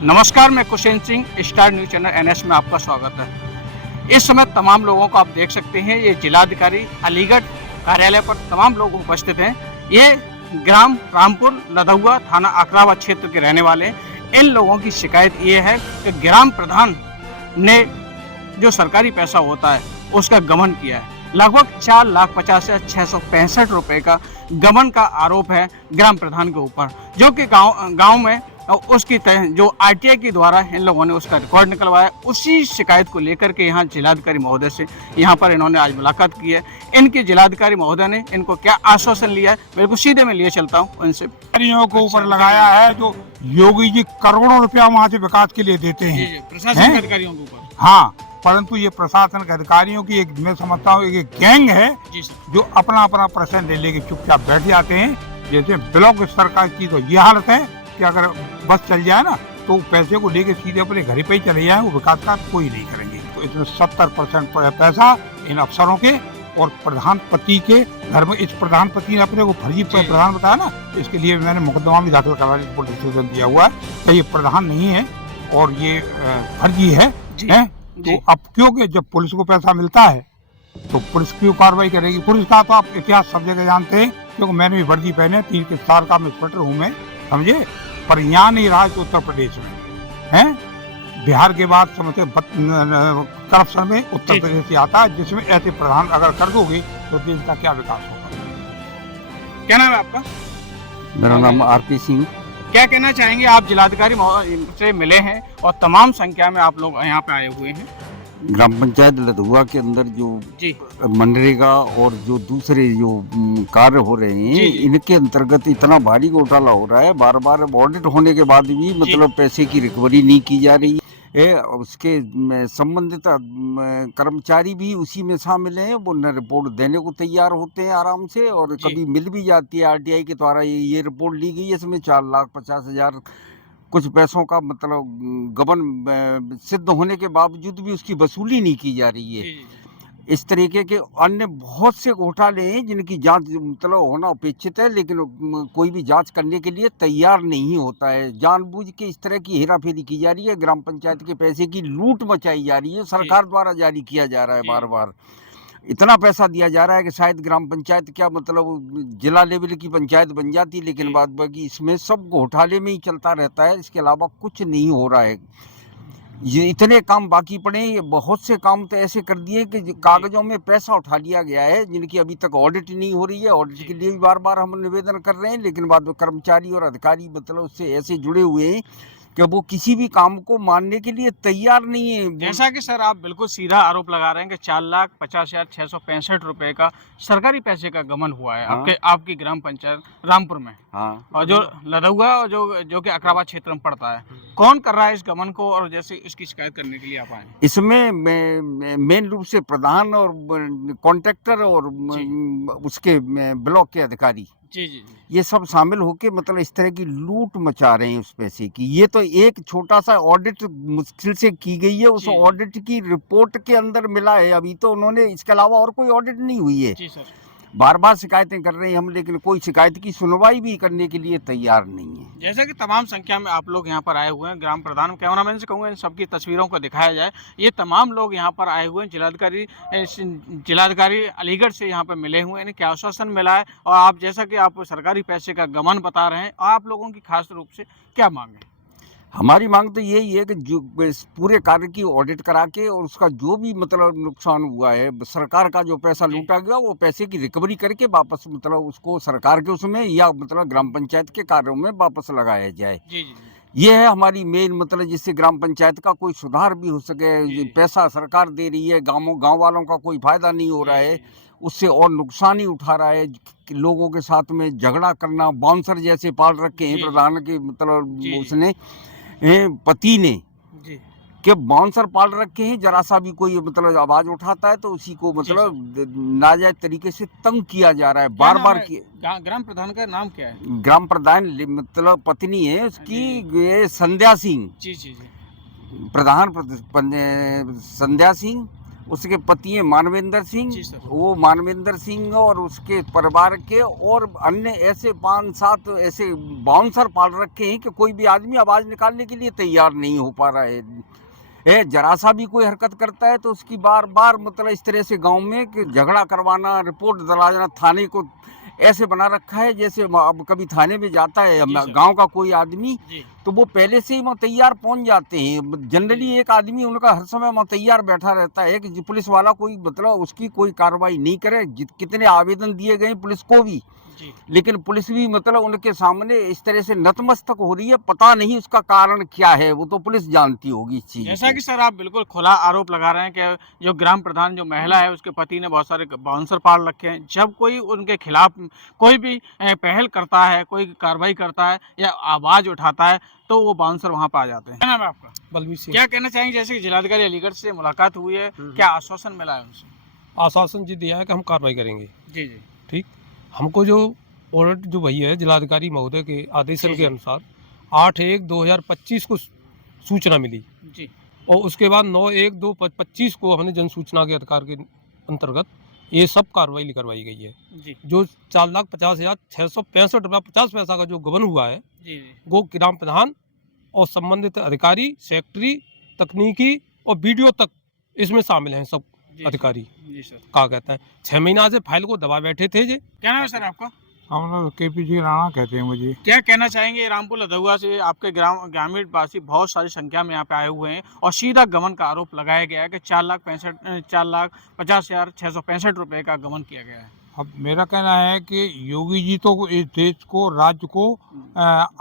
नमस्कार, मैं Kushen Singh, star news channel NS में आपका स्वागत है। इस समय तमाम लोगों को आप देख सकते हैं, ये जिलाधिकारी अलीगढ़ कार्यालय पर तमाम लोग उपस्थित हैं। ये ग्राम रामपुर लदहुआ थाना अकरावा क्षेत्र के रहने वाले हैं। इन लोगों की शिकायत ये है कि ग्राम प्रधान ने जो सरकारी पैसा होता है उसका गबन किया है। लगभग 4,50,665 रुपए का गबन का आरोप है ग्राम प्रधान के ऊपर, जो कि गांव में उसकी जो आरटीआई के द्वारा इन लोगों ने उसका रिकॉर्ड निकलवाया। उसी शिकायत को लेकर के यहाँ जिलाधिकारी महोदय से यहाँ पर इन्होंने आज मुलाकात की है। इनके जिलाधिकारी महोदय ने इनको क्या आश्वासन लिया है, बिल्कुल सीधे में लिए चलता हूँ उनसे। अधिकारियों को ऊपर लगाया है जो योगी जी करोड़ों रुपया वहाँ से विकास के लिए देते हैं प्रशासनिक अधिकारियों के ऊपर। हाँ, परंतु ये प्रशासन के अधिकारियों की एक, मैं समझता हूँ, एक गैंग है जो अपना अपना प्रश्न ले लेके चुपचाप बैठ जाते हैं। जैसे ब्लॉक स्तर का की तो ये हालत है कि अगर बस चल जाए ना तो पैसे को लेके सीधे अपने घर पे ही चले जाए, वो विकास का कोई नहीं करेंगे। तो इसमें 70% पैसा इन अफसरों के और प्रधानपति के घर में। इस प्रधानपति ने अपने को फर्जी प्रधान बताया ना, इसके लिए मैंने मुकदमा भी दाखिल करवा पुलिस स्टेशन दिया हुआ है कि ये प्रधान नहीं है और ये फर्जी है। तो अब क्योंकि जब पुलिस को पैसा मिलता है तो पुलिस क्यों कार्रवाई करेगी? पुलिस का तो आप इतिहास सब जगह जानते हैं, क्योंकि मैंने भी वर्दी पहने 3 के स्टार का इंस्पेक्टर हूँ मैं, समझे। पर यहाँ नहीं रहा है तो उत्तर प्रदेश में है। बिहार के बाद समझते करप्शन में उत्तर प्रदेश से आता है, जिसमें ऐसे प्रधान अगर कर दोगे तो देश का क्या विकास होगा। क्या नाम है आपका? मेरा नाम आरपी सिंह। क्या कहना चाहेंगे? आप जिलाधिकारी से मिले हैं और तमाम संख्या में आप लोग यहाँ पे आए हुए हैं। ग्राम पंचायत लदहुआ के अंदर जो मनरेगा और जो दूसरे जो कार्य हो रहे हैं, इनके अंतर्गत इतना भारी घोटाला हो रहा है। बार बार ऑडिट होने के बाद भी मतलब पैसे की रिकवरी नहीं की जा रही है। उसके संबंधित कर्मचारी भी उसी में शामिल हैं। वो न रिपोर्ट देने को तैयार होते हैं आराम से, और कभी मिल भी जाती है आरटीआई के द्वारा ये रिपोर्ट ली गई है, इसमें 4,50,000 कुछ पैसों का मतलब गबन सिद्ध होने के बावजूद भी उसकी वसूली नहीं की जा रही है। इस तरीके के अन्य बहुत से घोटाले हैं जिनकी जांच मतलब होना अपेक्षित है, लेकिन कोई भी जांच करने के लिए तैयार नहीं होता है। जानबूझ के इस तरह की हेराफेरी की जा रही है, ग्राम पंचायत के पैसे की लूट मचाई जा रही है, सरकार द्वारा जारी किया जा रहा है। बार बार इतना पैसा दिया जा रहा है कि शायद ग्राम पंचायत क्या मतलब जिला लेवल की पंचायत बन जाती, लेकिन बाद बाकी इसमें सब घोटाले में ही चलता रहता है। इसके अलावा कुछ नहीं हो रहा है। ये इतने काम बाकी पड़े, ये बहुत से काम तो ऐसे कर दिए कि कागजों में पैसा उठा लिया गया है, जिनकी अभी तक ऑडिट नहीं हो रही है। ऑडिट के लिए भी बार बार हम निवेदन कर रहे हैं, लेकिन बाद में कर्मचारी और अधिकारी मतलब उससे ऐसे जुड़े हुए हैं कि वो किसी भी काम को मानने के लिए तैयार नहीं है। जैसा कि सर आप बिल्कुल सीधा आरोप लगा रहे हैं कि 4,50,665 रुपए का सरकारी पैसे का गबन हुआ है। आपकी ग्राम पंचायत रामपुर में। और जो लदहुआ और जो कि अकरावा क्षेत्र में पड़ता है, कौन कर रहा है इस गबन को, और जैसे इसकी शिकायत करने के लिए आप आए? इसमें मेन रूप से प्रधान और कॉन्ट्रैक्टर और उसके ब्लॉक के अधिकारी ये सब शामिल होके मतलब इस तरह की लूट मचा रहे हैं उस पैसे की। ये तो एक छोटा सा ऑडिट मुश्किल से की गई है, उस ऑडिट की रिपोर्ट के अंदर मिला है अभी तो उन्होंने, इसके अलावा और कोई ऑडिट नहीं हुई है। बार बार शिकायतें कर रहे हैं हम, लेकिन कोई शिकायत की सुनवाई भी करने के लिए तैयार नहीं है। जैसा कि तमाम संख्या में आप लोग यहाँ पर आए हुए हैं, ग्राम प्रधान कैमरामैन से कहूँगा इन सबकी तस्वीरों को दिखाया जाए। ये तमाम लोग यहाँ पर आए हुए हैं, जिलाधिकारी अलीगढ़ से यहाँ पर मिले हुए हैं। इन्हें क्या आश्वासन मिला है, और आप जैसा कि आप सरकारी पैसे का गबन बता रहे हैं, आप लोगों की खास रूप से क्या मांग है? हमारी मांग तो यही है कि जो पूरे कार्य की ऑडिट करा के और उसका जो भी मतलब नुकसान हुआ है, सरकार का जो पैसा लूटा गया, वो पैसे की रिकवरी करके वापस मतलब उसको सरकार के उसमें या मतलब ग्राम पंचायत के कार्यों में वापस लगाया जाए। ये है हमारी मेन मतलब, जिससे ग्राम पंचायत का कोई सुधार भी हो सके। पैसा सरकार दे रही है, गाँव वालों का कोई फायदा नहीं हो रहा है, उससे और नुकसान ही उठा रहा है। लोगों के साथ में झगड़ा करना, बाउंसर जैसे पाल रखे हैं प्रधान के मतलब उसने पति ने कि बाउंसर पाल रखे हैं, जरा सा भी कोई मतलब आवाज उठाता है तो उसी को मतलब नाजायज तरीके से तंग किया जा रहा है। बार बार ग्राम प्रधान का नाम क्या है? ग्राम प्रधान मतलब पत्नी है उसकी, संध्या सिंह। प्रधान संध्या सिंह उसके पति हैं मानवेंद्र सिंह, जी सर। वो मानवेंद्र सिंह और उसके परिवार के और अन्य ऐसे 5-7 ऐसे बाउंसर पाल रखे हैं कि कोई भी आदमी आवाज निकालने के लिए तैयार नहीं हो पा रहा है। जरा सा भी कोई हरकत करता है तो उसकी बार बार मतलब इस तरह से गांव में कि झगड़ा करवाना, रिपोर्ट दलाना, थाने को ऐसे बना रखा है जैसे अब कभी थाने में जाता है जी सर। गांव का कोई आदमी जी तो वो पहले से ही वहाँ तैयार पहुंच जाते हैं। जनरली एक आदमी उनका हर समय वहाँ तैयार बैठा रहता है कि पुलिस वाला कोई मतलब उसकी कोई कार्रवाई नहीं करे। कितने आवेदन दिए गए पुलिस को भी, जी लेकिन पुलिस भी मतलब उनके सामने इस तरह से नतमस्तक हो रही है। पता नहीं उसका कारण क्या है, वो तो पुलिस जानती होगी इस चीज जैसा को। कि सर आप बिल्कुल खुला आरोप लगा रहे हैं कि जो ग्राम प्रधान जो महिला है उसके पति ने बहुत सारे बाउंसर पाल रखे हैं। जब कोई उनके खिलाफ कोई भी पहल करता है, कोई कार्रवाई करता है या आवाज उठाता है तो वो बाउंसर वहां पर आ जाते हैं। क्या नाम है आपका? बलवीर सिंह। क्या कहना चाहेंगे, जैसे कि जिलाधिकारी अलीगढ़ से मुलाकात हुई है, क्या आश्वासन मिला है उनसे? आश्वासन जी दिया है कि हम कार्रवाई करेंगे। जी जी ठीक, हमको जो ऑर्डर जो भई है जिलाधिकारी महोदय के आदेशन जी, के जी। अनुसार 8/1/2025 को सूचना मिली जी और उसके बाद 9/1/2025 को हमने जन सूचना के अधिकार के अंतर्गत ये सब कार्रवाई करवाई गई है। जी जो 4,50,665 रुपया 50 पैसा का जो गबन हुआ है जी जी वो ग्राम प्रधान और संबंधित अधिकारी, सेक्रेटरी, तकनीकी और वीडियो तक इसमें शामिल हैं सब जी अधिकारी। जी सर। क्या कहते हैं 6 महीना से फाइल को दबा बैठे थे जी। क्या नाम है सर आपका? हम लोग KPG राणा कहते हैं मुझे। क्या कहना चाहेंगे, रामपुर लधुआ से आपके ग्रामीण वासी बहुत सारी संख्या में यहाँ पे आए हुए हैं और सीधा गबन का आरोप लगाया गया है कि 4,50,665 रुपए का गबन किया गया है। अब मेरा कहना है कि योगी जी तो इस देश को, राज्य को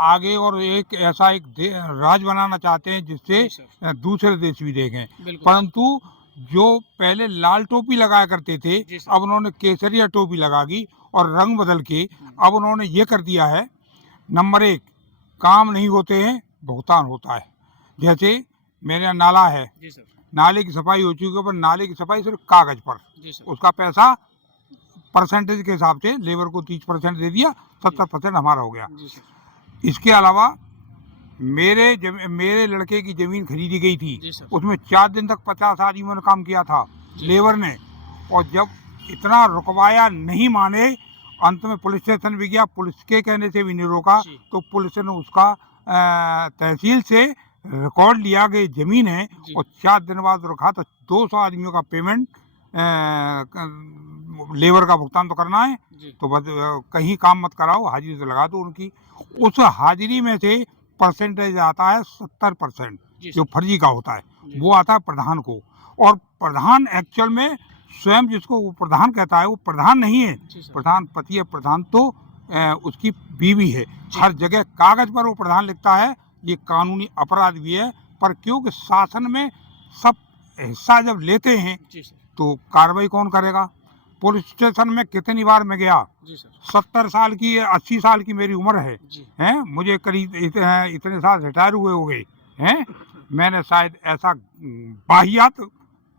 आगे और एक ऐसा राज्य बनाना चाहते हैं जिससे जी सर। दूसरे देश भी देखें। बिल्कुल। परंतु जो पहले लाल टोपी लगाया करते थे, जी सर। अब उन्होंने केसरिया टोपी लगा दी और रंग बदल के अब उन्होंने ये कर दिया है, नंबर 1 काम नहीं होते हैं, भुगतान होता है। जैसे मेरे यहाँ नाला है, जी सर। नाले की सफाई हो चुकी है, पर नाले की सफाई सिर्फ कागज पर, जी सर। उसका पैसा परसेंटेज के हिसाब से लेबर को 30% दे दिया, 70% हमारा हो गया। जी सर। इसके अलावा मेरे लड़के की जमीन खरीदी गई थी, जी सर। उसमें 4 दिन तक 50 आदमियों ने काम किया था लेबर ने, और जब इतना रुकवाया नहीं माने, अंत में पुलिस स्टेशन भी गया, पुलिस के कहने से भी नहीं रोका, जी। तो पुलिस ने उसका तहसील से रिकॉर्ड लिया कि जमीन है, जी। और 4 दिन बाद रखा तो 200 आदमियों का पेमेंट लेबर का भुगतान तो करना है, जी। तो बस कहीं काम मत कराओ, हाजिरी तो लगा दो उनकी। उस हाजिरी में से परसेंटेज आता है 70% जी जो सर। फर्जी का होता है, जी। वो आता है प्रधान को, और प्रधान एक्चुअल में स्वयं जिसको वो प्रधान कहता है वो प्रधान नहीं है, जी सर। प्रधान पति है, प्रधान तो उसकी बीवी है। हर जगह कागज पर वो प्रधान लिखता है, ये कानूनी अपराध भी है, पर क्योंकि शासन में सब हिस्सा जब लेते हैं जी सर। तो कार्रवाई कौन करेगा? पुलिस स्टेशन में कितनी बार मैं गया, जी सर। 70 साल की 80 साल की मेरी उम्र है, जी। हैं, मुझे करीब इतने साल रिटायर हुए हो गए हैं, मैंने शायद ऐसा वाहियात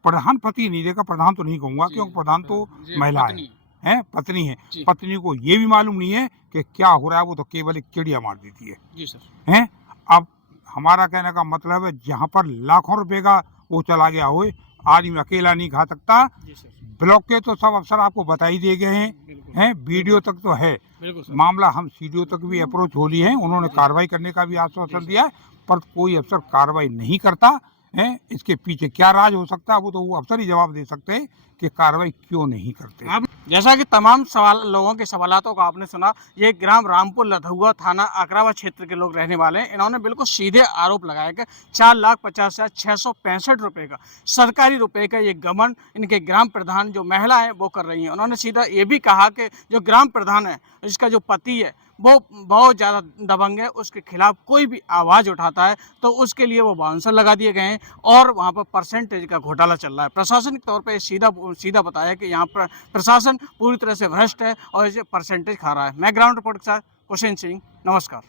प्रधान पति नहीं देखा। प्रधान तो नहीं कहूँगा जी, क्योंकि प्रधान तो जी, महिला पत्नी। है, पत्नी है। जी। पत्नी को ये भी मालूम नहीं है कि क्या हो रहा है, वो तो केवल एक चिड़िया मार देती है, जी सर। हैं। अब हमारा कहने का मतलब है, जहाँ पर लाखों रुपए का वो चला गया हो, आदमी अकेला नहीं खा सकता। जी सर। ब्लॉक के तो सब अफसर आपको बता ही दे गए हैं, बिल्कुल। हैं, वीडियो तक तो है बिल्कुल सर। मामला, हम सीडीओ तक भी अप्रोच हो लिए हैं, उन्होंने कार्रवाई करने का भी आश्वासन दिया है, पर कोई अफसर कार्रवाई नहीं करता है। इसके पीछे क्या राज हो सकता है, वो तो वो अफसर ही जवाब दे सकते हैं कि कार्रवाई क्यों नहीं करते। अब जैसा कि तमाम लोगों के सवालों को आपने सुना, ये ग्राम रामपुर लधुआ थाना अकरावा क्षेत्र के लोग रहने वाले हैं। इन्होंने बिल्कुल सीधे आरोप लगाया कि 4,50,665 रुपए का सरकारी रुपए का ये गबन इनके ग्राम प्रधान जो महिला है वो कर रही हैं। उन्होंने सीधा ये भी कहा कि जो ग्राम प्रधान है, इसका जो पति है वो बहुत ज़्यादा दबंग है, उसके खिलाफ कोई भी आवाज़ उठाता है तो उसके लिए वो बाउंसर लगा दिए गए हैं और वहाँ पर परसेंटेज का घोटाला चल रहा है। प्रशासनिक तौर पर सीधा बताया कि यहाँ पर प्रशासन पूरी तरह से भ्रष्ट है और इसे परसेंटेज खा रहा है। मैं ग्राउंड रिपोर्ट के साथ कुशन सिंह, नमस्कार।